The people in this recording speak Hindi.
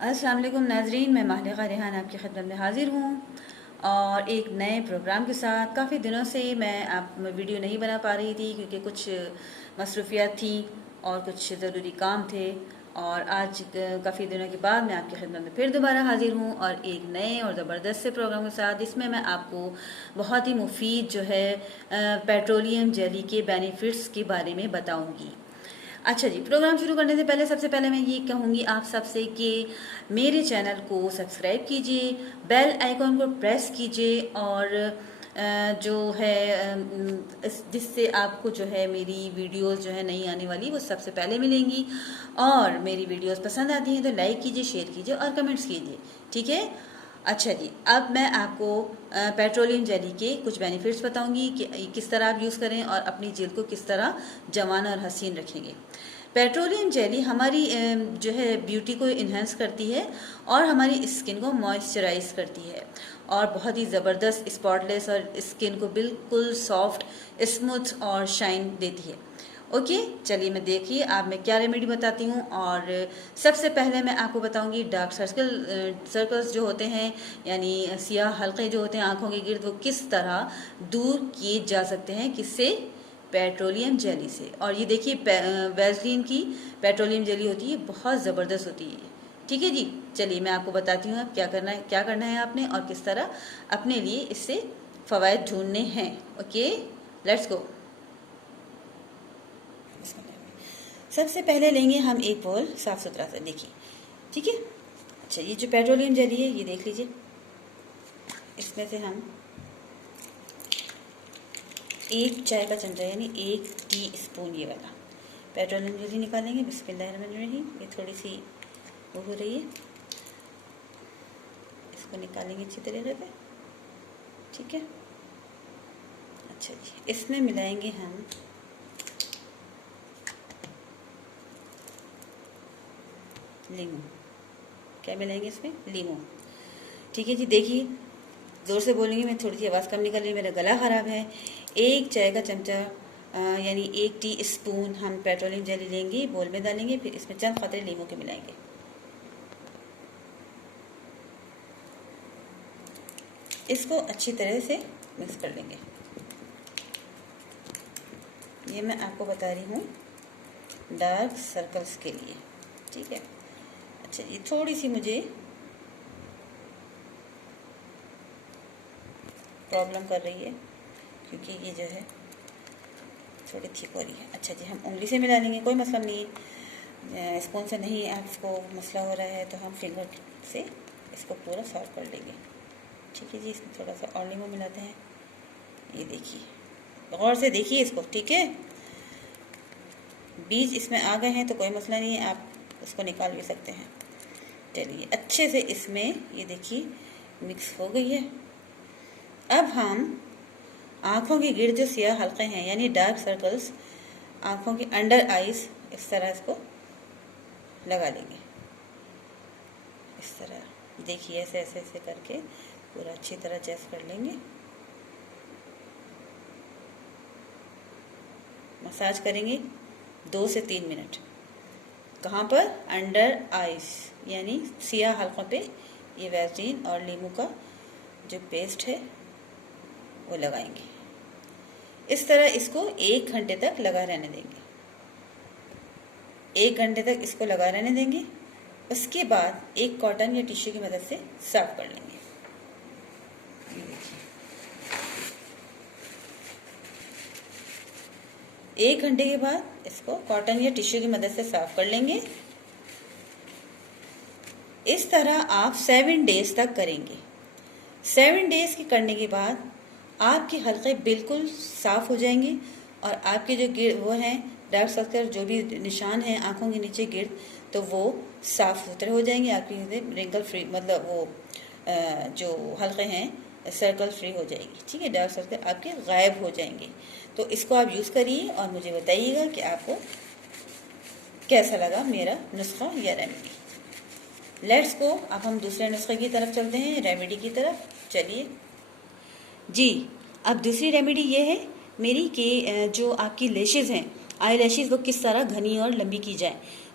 अस्सलाम वालेकुम नाजरीन, मैं मालिका रेहान आपकी खिदमत में हाज़िर हूँ और एक नए प्रोग्राम के साथ। काफ़ी दिनों से मैं वीडियो नहीं बना पा रही थी क्योंकि कुछ मसरूफियात थी और कुछ ज़रूरी काम थे, और आज काफ़ी दिनों के बाद मैं आपकी खिदमत में फिर दोबारा हाज़िर हूँ और एक नए और ज़बरदस्त से प्रोग्राम के साथ। इसमें मैं आपको बहुत ही मुफीद जो है पेट्रोलियम जेली के बेनिफिट्स के बारे में बताऊँगी। अच्छा जी, प्रोग्राम शुरू करने से पहले सबसे पहले मैं ये कहूँगी आप सबसे कि मेरे चैनल को सब्सक्राइब कीजिए, बेल आइकॉन को प्रेस कीजिए और जो है जिससे आपको जो है मेरी वीडियोस जो है नई आने वाली वो सबसे पहले मिलेंगी। और मेरी वीडियोस पसंद आती हैं तो लाइक कीजिए, शेयर कीजिए और कमेंट्स कीजिए, ठीक है। अच्छा जी, अब मैं आपको पेट्रोलियम जेली के कुछ बेनिफिट्स बताऊंगी कि किस तरह आप यूज़ करें और अपनी जल्द को किस तरह जवान और हसीन रखेंगे। पेट्रोलियम जेली हमारी जो है ब्यूटी को इन्हेंस करती है और हमारी स्किन को मॉइस्चराइज करती है और बहुत ही ज़बरदस्त स्पॉटलेस और स्किन को बिल्कुल सॉफ्ट, स्मूथ और शाइन देती है। ओके, चलिए मैं देखिए आप मैं क्या रेमेडी बताती हूँ। और सबसे पहले मैं आपको बताऊँगी डार्क सर्कल्स जो होते हैं, यानी सियाह हल्के जो होते हैं आँखों के गिर्द, वो किस तरह दूर किए जा सकते हैं, किससे? पेट्रोलियम जेली से। और ये देखिए वैसलीन की पेट्रोलियम जेली होती है, बहुत ज़बरदस्त होती है, ठीक है जी। चलिए मैं आपको बताती हूँ अब क्या करना है आपने और किस तरह अपने लिए इससे फ़वाइद ढूंढने हैं। Okay, let's go. सबसे पहले लेंगे हम एक बोल साफ़ सुथरा सा, देखिए, ठीक है। अच्छा, ये जो पेट्रोलियम जेली है ये देख लीजिए, इसमें से हम एक चाय का चमचा यानी 1 टीस्पून ये वाला पेट्रोलियम जेली निकालेंगे। बिस्मिल्लाहिर्रहमानिर्रहीम। ये थोड़ी सी वो हो रही है, इसको निकालेंगे अच्छी तरीके से, ठीक है। अच्छा जी, इसमें मिलाएंगे हम लीमू। क्या मिलाएंगे इसमें? लीमू, ठीक है जी। देखिए, ज़ोर से बोलेंगे, मैं थोड़ी सी आवाज़ कम निकल रही है, मेरा गला ख़राब है। 1 चाय का चमचा यानी 1 टीस्पून हम पेट्रोलियम जेली लेंगे, बोल में डालेंगे, फिर इसमें चंद कतरे लीमू के मिलाएंगे। इसको अच्छी तरह से मिक्स कर लेंगे। ये मैं आपको बता रही हूँ डार्क सर्कल्स के लिए, ठीक है। अच्छा, ये थोड़ी सी मुझे प्रॉब्लम कर रही है क्योंकि ये जो है थोड़ी ठीक हो रही है। अच्छा जी, हम उंगली से मिला लेंगे, कोई मसला नहीं है। स्पून से नहीं आपको मसला हो रहा है तो हम फिंगर से इसको पूरा सॉल्व कर लेंगे, ठीक है जी। इसमें थोड़ा सा और लीमू मिलाते हैं। ये देखिए, गौर से देखिए इसको, ठीक है। बीज इसमें आ गए हैं तो कोई मसला नहीं है, आप उसको निकाल भी सकते हैं। चलिए, अच्छे से इसमें ये देखिए मिक्स हो गई है। अब हम आँखों के गिर्द जो सियाह हल्के हैं यानी डार्क सर्कल्स, आँखों के अंडर आइज, इस तरह इसको लगा लेंगे। इस तरह देखिए, ऐसे ऐसे ऐसे करके पूरा अच्छी तरह जैस कर लेंगे। मसाज करेंगे 2 से 3 मिनट। कहाँ पर? अंडर आइज यानी सियाह हल्कों पे ये वैसलीन और लीमू का जो पेस्ट है वो लगाएंगे। इस तरह इसको 1 घंटे तक लगा रहने देंगे। 1 घंटे तक इसको लगा रहने देंगे। उसके बाद एक कॉटन या टिश्यू की मदद से साफ कर लेंगे। 1 घंटे के बाद इसको कॉटन या टिश्यू की मदद से साफ कर लेंगे। इस तरह आप 7 डेज तक करेंगे। 7 डेज के करने के बाद आपके हल्के बिल्कुल साफ हो जाएंगे और आपके जो वो हैं डार्क सर्कल, जो भी निशान हैं आंखों के नीचे गिर्द, तो वो साफ सुथरे हो जाएंगे। आपकी रिंकल फ्री, मतलब वो जो हल्के हैं सर्कल फ्री हो जाएगी, ठीक है। डार्क सर्कल आपके गायब हो जाएंगे। तो इसको आप यूज़ करिए और मुझे बताइएगा कि आपको कैसा लगा मेरा नुस्खा या रेमेडी। लेट्स गो, अब हम दूसरे नुस्खे की तरफ चलते हैं, रेमेडी की तरफ। चलिए जी, अब दूसरी रेमेडी ये है मेरी कि जो आपकी लैशेज़ हैं, आई लैशेज़, वो किस तरह घनी और लंबी की जाए।